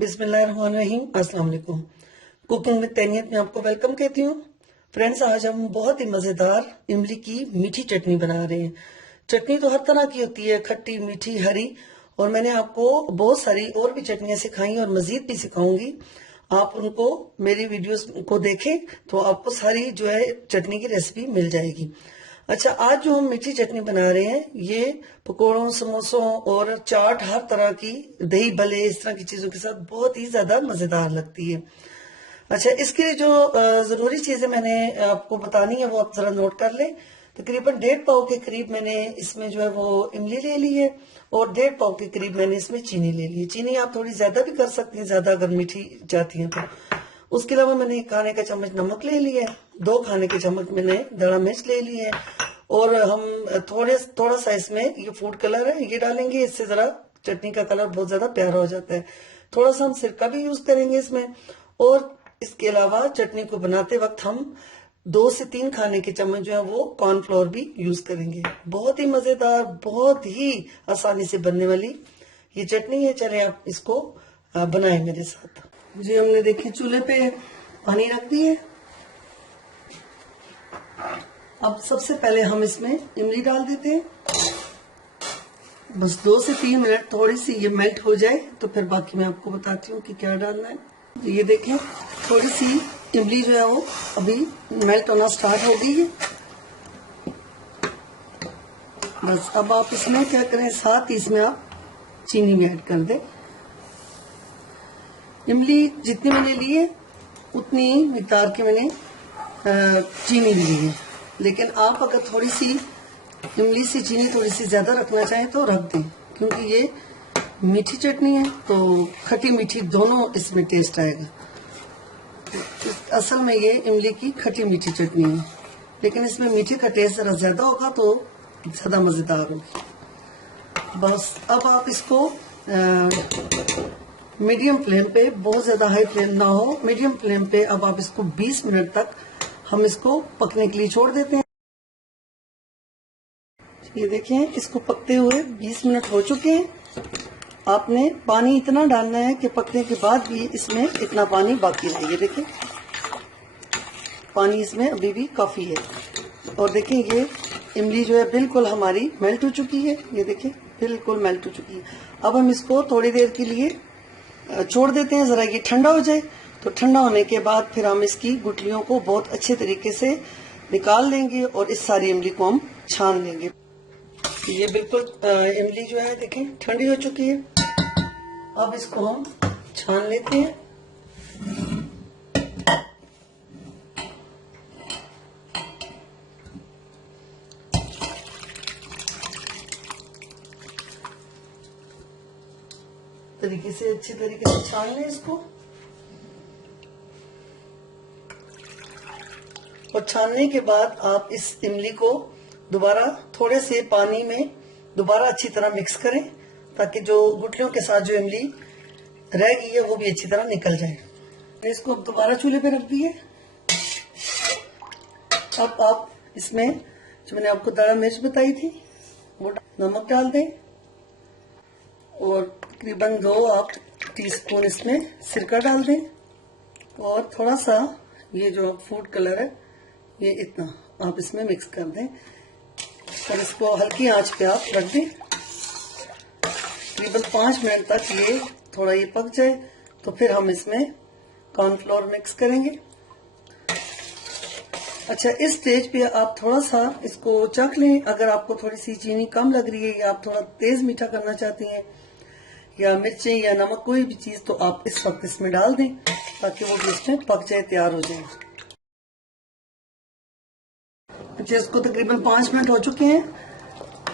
बिस्मिल्लाहिर्रहमानिर्रहीम। अस्सलाम वालेकुम। कुकिंग विद तैनियत में आपको वेलकम कहती हूँ। फ्रेंड्स, आज हम बहुत ही मज़ेदार इमली की मीठी चटनी बना रहे हैं। चटनी तो हर तरह की होती है, खट्टी, मीठी, हरी, और मैंने आपको बहुत सारी और भी चटनियाँ सिखाई और मज़ीद भी सिखाऊंगी। आप उनको मेरी वीडियोस को देखें तो आपको सारी जो है चटनी की रेसिपी मिल जाएगी। अच्छा, आज जो हम मीठी चटनी बना रहे हैं ये पकौड़ों, समोसों और चाट, हर तरह की, दही भल्ले, इस तरह की चीजों के साथ बहुत ही ज्यादा मजेदार लगती है। अच्छा, इसके लिए जो जरूरी चीजें मैंने आपको बतानी है वो आप जरा नोट कर लें। तकरीबन 1.5 पाव के करीब मैंने इसमें जो है वो इमली ले ली है और 1.5 पाव के करीब मैंने इसमें चीनी ले ली है। चीनी आप थोड़ी ज्यादा भी कर सकती हैं, ज्यादा अगर मीठी चाहती हैं तो। उसके अलावा मैंने 1 खाने का चम्मच नमक ले लिया है, 2 खाने के चम्मच मैंने दड़ा मिर्च ले ली है, और हम थोड़ा सा इसमें ये फूड कलर है ये डालेंगे, इससे जरा चटनी का कलर बहुत ज्यादा प्यारा हो जाता है। थोड़ा सा हम सिरका भी यूज करेंगे इसमें, और इसके अलावा चटनी को बनाते वक्त हम 2 से 3 खाने के चम्मच जो है वो कॉर्नफ्लोर भी यूज करेंगे। बहुत ही मजेदार, बहुत ही आसानी से बनने वाली ये चटनी है। चले आप इसको बनाएं मेरे साथ। जी, हमने देखिए चूल्हे पे पानी रख दिए। अब सबसे पहले हम इसमें इमली डाल देते हैं। बस 2 से 3 मिनट थोड़ी सी ये मेल्ट हो जाए तो फिर बाकी मैं आपको बताती हूँ कि क्या डालना है। ये देखें, थोड़ी सी इमली जो है वो अभी मेल्ट होना स्टार्ट हो गई है। बस अब आप इसमें क्या करें, साथ ही इसमें आप चीनी भी ऐड कर दें। इमली जितनी मैंने ली है उतनी मिकदार की मैंने चीनी ली है, लेकिन आप अगर थोड़ी सी इमली से चीनी थोड़ी सी ज्यादा रखना चाहें तो रख दें, क्योंकि ये मीठी चटनी है तो खट्टी मीठी दोनों इसमें टेस्ट आएगा। असल में ये इमली की खट्टी मीठी चटनी है, लेकिन इसमें मीठी का टेस्ट जरा ज्यादा होगा तो ज्यादा मजेदार होगी। बस अब आप इसको मीडियम फ्लेम पे, बहुत ज्यादा हाई फ्लेम ना हो, मीडियम फ्लेम पे अब आप इसको 20 मिनट तक हम इसको पकने के लिए छोड़ देते हैं। ये देखें, इसको पकते हुए 20 मिनट हो चुके हैं। आपने पानी इतना डालना है कि पकने के बाद भी इसमें इतना पानी बाकी रहे। ये देखें, पानी इसमें अभी भी काफी है। और देखें, ये इमली जो है बिल्कुल हमारी मेल्ट हो चुकी है। ये देखें, बिल्कुल मेल्ट हो चुकी है। अब हम इसको थोड़ी देर के लिए छोड़ देते हैं, जरा ये ठंडा हो जाए। तो ठंडा होने के बाद फिर हम इसकी गुठलियों को बहुत अच्छे तरीके से निकाल लेंगे और इस सारी इमली को हम छान लेंगे। ये बिल्कुल इमली जो है देखें ठंडी हो चुकी है। अब इसको हम छान लेते हैं। तरीके से, अच्छे तरीके से छान लें इसको। और छानने के बाद आप इस इमली को दोबारा थोड़े से पानी में दोबारा अच्छी तरह मिक्स करें, ताकि जो गुठलियों के साथ जो इमली रह गई है वो भी अच्छी तरह निकल जाए। इसको अब दोबारा चूल्हे पे रख दिए। अब आप इसमें जो मैंने आपको दाढ़ा मिर्च बताई थी वो नमक डाल दें, और तकरीबन 2 आप टीस्पून इसमें सिरका डाल दें, और थोड़ा सा ये जो फूड कलर है ये इतना आप इसमें मिक्स कर दें, और इसको हल्की आंच पे आप रख दें। तकरीबन 5 मिनट तक ये थोड़ा ये पक जाए तो फिर हम इसमें कॉर्नफ्लोर मिक्स करेंगे। अच्छा, इस स्टेज पे आप थोड़ा सा इसको चख लें। अगर आपको थोड़ी सी चीनी कम लग रही है या आप थोड़ा तेज मीठा करना चाहती हैं, या मिर्चें या नमक, कोई भी चीज, तो आप इस वक्त इसमें डाल दें ताकि वो भी इसमें पक जाए, तैयार हो जाए। अच्छा, इसको तकरीबन 5 मिनट हो चुके हैं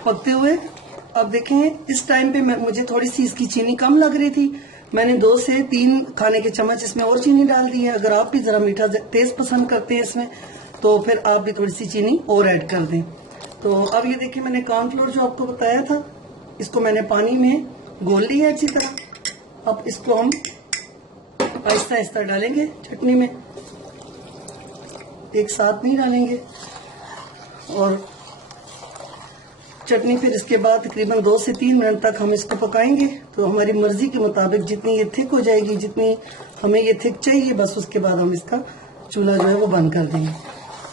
पकते हुए। अब देखें, इस टाइम पे मुझे थोड़ी सी इसकी चीनी कम लग रही थी, मैंने 2 से 3 खाने के चम्मच इसमें और चीनी डाल दी है। अगर आप भी जरा मीठा तेज पसंद करते हैं इसमें तो फिर आप भी थोड़ी सी चीनी और ऐड कर दें। तो अब ये देखिए, मैंने कॉर्नफ्लोर जो आपको बताया था इसको मैंने पानी में घोल लिया अच्छी तरह। अब इसको हम आहिस्ता आहिस्ता डालेंगे चटनी में, एक साथ नहीं डालेंगे। और चटनी फिर इसके बाद तकरीबन 2 से 3 मिनट तक हम इसको पकाएंगे। तो हमारी मर्जी के मुताबिक जितनी ये थिक हो जाएगी, जितनी हमें ये थिक चाहिए, बस उसके बाद हम इसका चूल्हा जो है वो बंद कर देंगे।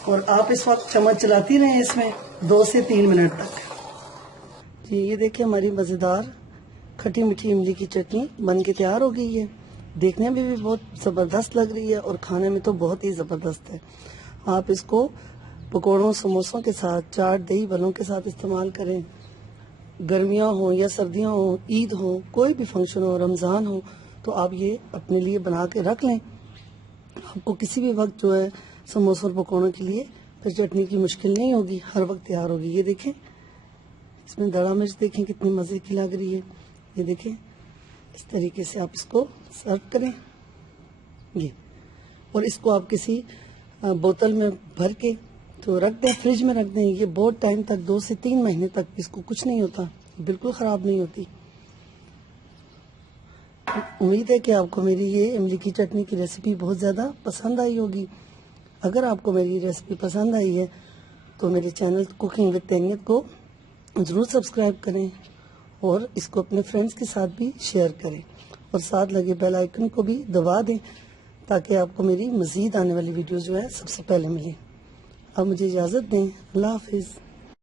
और आप इस वक्त चम्मच चलाती रहें इसमें 2 से 3 मिनट तक। जी ये देखिए हमारी मज़ेदार खट्टी मीठी इमली की चटनी बन के तैयार हो गई है। देखने में भी बहुत ज़बरदस्त लग रही है और खाने में तो बहुत ही ज़बरदस्त है। आप इसको पकौड़ों, समोसों के साथ, चाट, दही बलों के साथ इस्तेमाल करें। गर्मियाँ हो या सर्दियाँ हो, ईद हो, कोई भी फंक्शन हो, रमज़ान हो, तो आप ये अपने लिए बना के रख लें। आपको किसी भी वक्त जो है समोसों और पकौड़ों के लिए फिर चटनी की मुश्किल नहीं होगी, हर वक्त तैयार होगी। ये देखें, इसमें दड़ा मिर्च देखें कितनी मज़े की लग रही है। ये देखें, इस तरीके से आप इसको सर्व करें ये। और इसको आप किसी बोतल में भर के तो रख दें, फ्रिज में रख दें। ये बहुत टाइम तक, 2 से 3 महीने तक इसको कुछ नहीं होता, बिल्कुल ख़राब नहीं होती। उम्मीद है कि आपको मेरी ये इमली की चटनी की रेसिपी बहुत ज़्यादा पसंद आई होगी। अगर आपको मेरी रेसिपी पसंद आई है तो मेरे चैनल कुकिंग विद तैनियत को ज़रूर सब्सक्राइब करें और इसको अपने फ्रेंड्स के साथ भी शेयर करें और साथ लगे बेल आइकन को भी दबा दें ताकि आपको मेरी मज़ीद आने वाली वीडियो जो है सबसे पहले मिले। अब मुझे इजाज़त दें। अल्लाह हाफिज़।